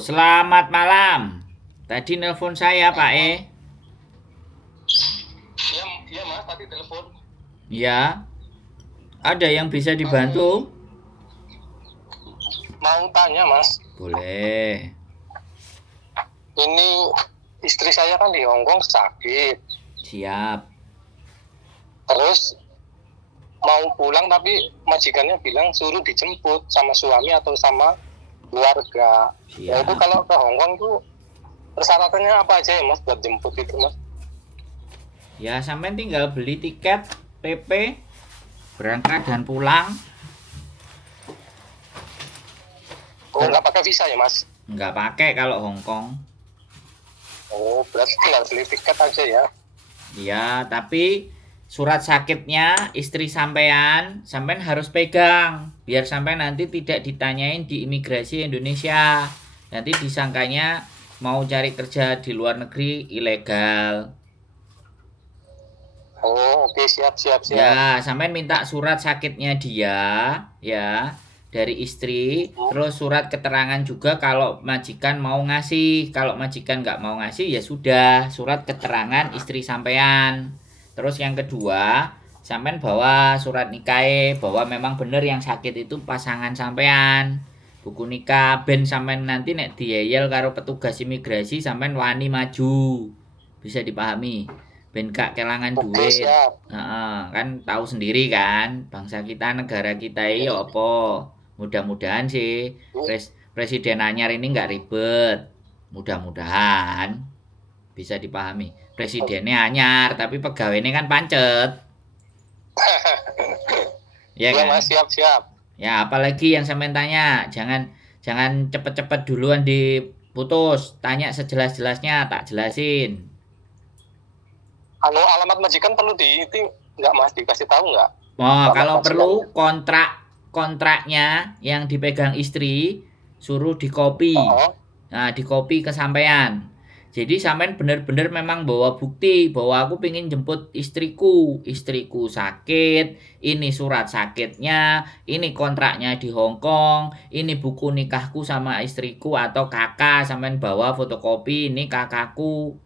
Selamat malam. Tadi nelpon saya, Pak E. Iya, iya Mas, tadi telepon. Ya, ada yang bisa Eh, dibantu? mau tanya Mas, Boleh. ini istri saya kan di Hongkong sakit, Siap. terus mau pulang tapi majikannya bilang suruh dijemput sama suami atau sama keluarga. Ya itu Siap. kalau ke Hongkong tuh persyaratannya apa aja ya Mas buat jemput itu Mas? Ya, sampai tinggal beli tiket PP berangkat dan pulang. Oh Ter nggak pakai visa ya Mas? nggak pakai kalau Hong Kong. Oh berarti tinggal beli tiket aja ya? Ya, tapi surat sakitnya istri sampean harus pegang biar sampai nanti tidak ditanyain di imigrasi Indonesia. Nanti disangkanya mau cari kerja di luar negeri ilegal. Oh oke, siap siap siap. Ya, sampean minta surat sakitnya dia, ya, dari istri, Hmm. terus surat keterangan juga kalau majikan mau ngasih. Kalau majikan nggak mau ngasih, ya sudah, surat keterangan istri sampean. Terus yang kedua, sampean bawa surat nikahe bahwa memang bener yang sakit itu pasangan sampean. Buku nikah ben sampean nanti nek dieyel karo petugas imigrasi sampean wani maju. Bisa dipahami. Ben gak kelangan Oke duit. siap. Kan tahu sendiri kan, bangsa kita, negara kita ini ya apa. Mudah-mudahan sih presiden anyar ini nggak ribet. Mudah-mudahan bisa dipahami. Presidennya anyar, tapi pegawainya kan pancet, ya Iya kan? Mas, siap siap. Ya, apalagi yang saya tanya, jangan jangan cepet-cepet duluan diputus. Tanya sejelas-jelasnya, tak jelasin. Alamat majikan perlu itu nggak Mas, dikasih tahu nggak? Oh, Alamat kalau perlu majikannya. kontraknya yang dipegang istri suruh dikopi. Oh, Nah, dikopi ke sampean. Jadi sampean bener-bener memang bawa bukti bahwa aku pengen jemput istriku sakit, ini surat sakitnya, ini kontraknya di Hong Kong, ini buku nikahku sama istriku atau kakak, sampean bawa fotokopi, ini kakakku.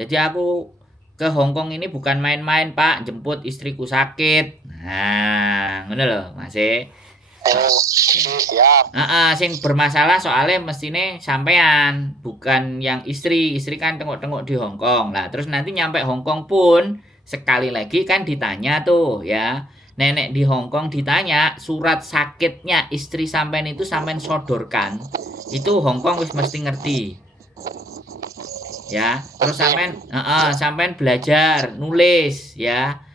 Jadi aku ke Hong Kong ini bukan main-main, Pak, jemput istriku sakit. Nah, ngono lho, Mas. So, oh, siap. sing bermasalah soalnya mestine sampean, bukan yang istri. Istri kan tengok-tengok di Hong Kong. Lah, terus nanti nyampe Hong Kong pun sekali lagi kan ditanya tuh ya. Nenek di Hong Kong ditanya surat sakitnya istri sampean itu sampean sodorkan. Itu Hong Kong wis mesti ngerti. Ya, terus Oke. sampean belajar nulis ya.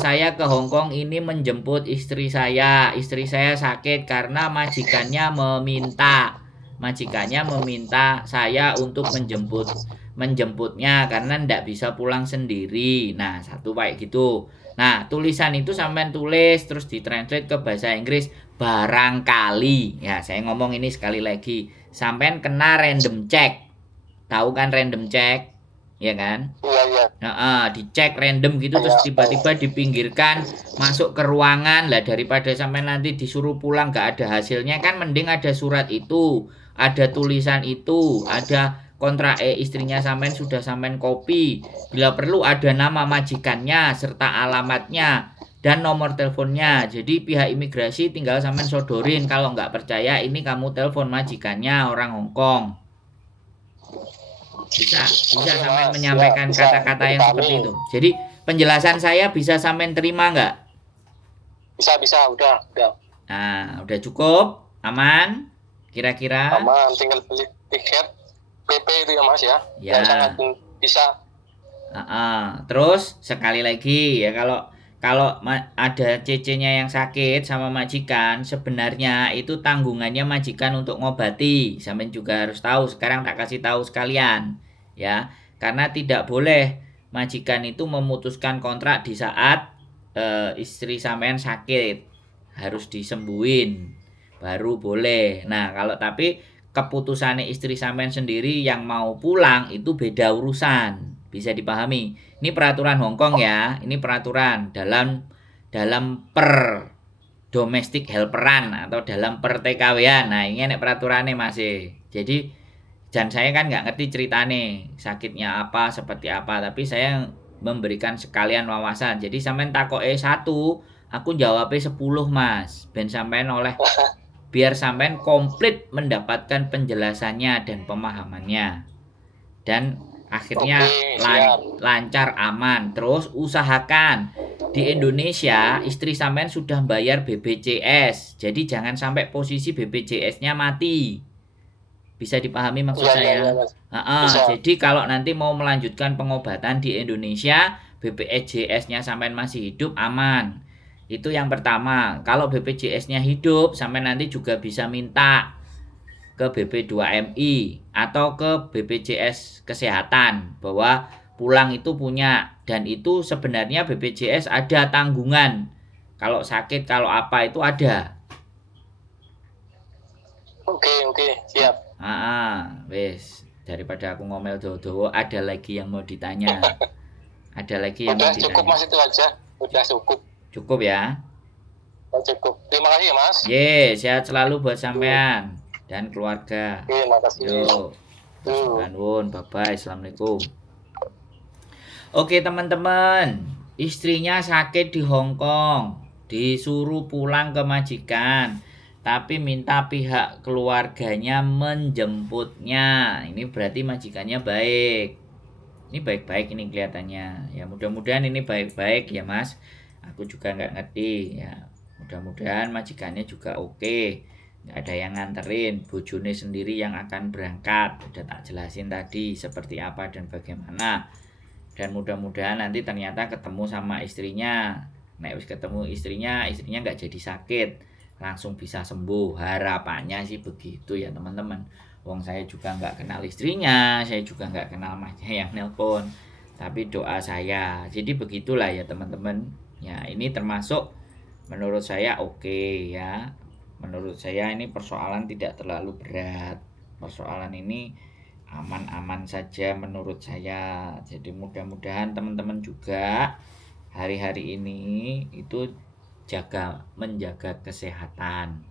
Saya ke Hong Kong ini menjemput istri saya sakit karena majikannya meminta saya untuk menjemputnya karena ndak bisa pulang sendiri. Nah, satu kayak gitu. Nah, tulisan itu sampean tulis terus ditranslate ke bahasa Inggris barangkali. Ya, saya ngomong ini sekali lagi, sampean kena random check. Tahu kan random check, ya kan? Iya, iya. Dicek random gitu terus Kayak, tiba-tiba dipinggirkan masuk ke ruangan lah, daripada sampai nanti disuruh pulang nggak ada hasilnya kan mending ada surat itu, ada tulisan itu, ada kontrak istrinya sampean sudah sampean kopi, bila perlu ada nama majikannya serta alamatnya dan nomor teleponnya, jadi pihak imigrasi tinggal sampean sodorin. Kalau nggak percaya ini kamu telepon majikannya orang Hong Kong. Bisa oke sampean Mas, siap. menyampaikan Bisa kata-kata yang seperti dipahami. itu. Jadi penjelasan saya bisa sampean terima nggak? Bisa, bisa. Udah. Nah, udah cukup, aman, kira-kira. Aman, tinggal beli tiket PP itu ya Mas ya. Yang sangat Ya. bisa. Terus sekali lagi ya, kalau kalau ada CC-nya yang sakit sama majikan, sebenarnya itu tanggungannya majikan untuk ngobati. Sampean juga harus tahu, sekarang tak kasih tahu sekalian. Ya, karena tidak boleh majikan itu memutuskan kontrak di saat istri sampean sakit. Harus disembuhin baru boleh. Nah, kalau tapi keputusannya istri sampean sendiri yang mau pulang itu beda urusan. Bisa dipahami. Ini peraturan Hong Kong ya. Ini peraturan dalam dalam per domestic helperan atau dalam per TKW-an. Nah, ini nek peraturannya masih. Jadi Dan saya kan nggak ngerti ceritane sakitnya apa seperti apa, tapi saya memberikan sekalian wawasan. Jadi sampean takoke 1, aku jawabnya 10 Mas. Ben sampean oleh biar sampean komplit mendapatkan penjelasannya dan pemahamannya. Dan Oke, akhirnya siap. lancar aman. Terus usahakan di Indonesia istri sampean sudah bayar BPJS. Jadi jangan sampai posisi BPJS-nya mati. Bisa dipahami maksud Iya, iya, saya? iya, Mas. Heeh, Bisa. jadi kalau nanti mau melanjutkan pengobatan di Indonesia, BPJS-nya sampean masih hidup aman. Itu yang pertama. Kalau BPJS-nya hidup, sampean nanti juga bisa minta ke BP2MI atau ke BPJS Kesehatan bahwa pulang itu punya, dan itu sebenarnya BPJS ada tanggungan. Kalau sakit, kalau apa itu ada. Oke, siap. Wes daripada aku ngomel dowo-dowo, ada lagi yang mau ditanya. Ada lagi yang mau Udah cukup, ditanya. Mas, itu aja. Udah cukup. Cukup ya. Udah cukup. Terima kasih ya, Mas. Ye, sehat selalu buat sampean dan keluarga. Oke, makasih. Yo, Yuk. nuwun, bye bye, assalamualaikum. Oke teman-teman, istrinya sakit di Hong Kong, disuruh pulang ke majikan, tapi minta pihak keluarganya menjemputnya. Ini berarti majikannya baik. Ini baik-baik ini kelihatannya. Ya mudah-mudahan ini baik-baik ya Mas. Aku juga nggak ngerti ya. Mudah-mudahan majikannya juga oke. Nggak ada yang nganterin, bojone sendiri yang akan berangkat. Udah tak jelasin tadi seperti apa dan bagaimana. Dan mudah-mudahan nanti ternyata ketemu sama istrinya. Nek wis ketemu istrinya nggak jadi sakit, langsung bisa sembuh. Harapannya sih begitu ya teman-teman. Wong saya juga nggak kenal istrinya, saya juga nggak kenal masnya yang nelpon. Tapi doa saya. Jadi begitulah ya teman-teman. Ya ini termasuk menurut saya oke ya. Menurut saya ini persoalan tidak terlalu berat. Persoalan ini aman-aman saja menurut saya. Jadi mudah-mudahan teman-teman juga hari-hari ini itu menjaga kesehatan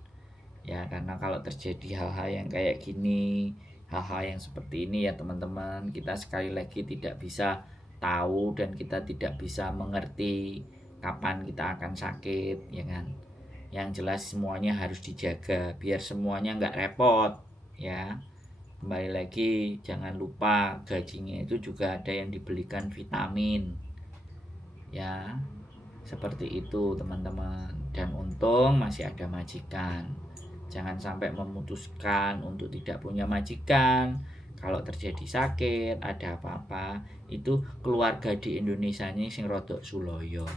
ya, karena kalau terjadi hal-hal yang kayak gini, hal-hal yang seperti ini ya teman-teman, kita sekali lagi tidak bisa tahu dan kita tidak bisa mengerti kapan kita akan sakit ya kan. Yang jelas semuanya harus dijaga biar semuanya nggak repot ya. Kembali lagi jangan lupa gajinya itu juga ada yang dibelikan vitamin ya, seperti itu teman-teman. Dan untung masih ada majikan. Jangan sampai memutuskan untuk tidak punya majikan. Kalau terjadi sakit, ada apa-apa, itu keluarga di Indonesia ini sing rodok suloyo.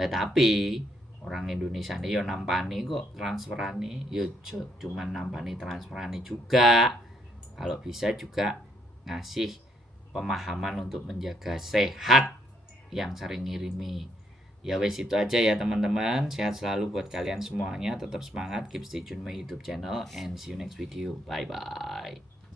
Lah tapi orang Indonesia ini yo nampani kok transferane, yo cuman nampani transferane juga. Kalau bisa juga ngasih pemahaman untuk menjaga sehat yang sering ngirimi. Ya wes itu aja ya teman-teman. Sehat selalu buat kalian semuanya. Tetap semangat, keep stay tune my YouTube channel and see you next video. Bye bye.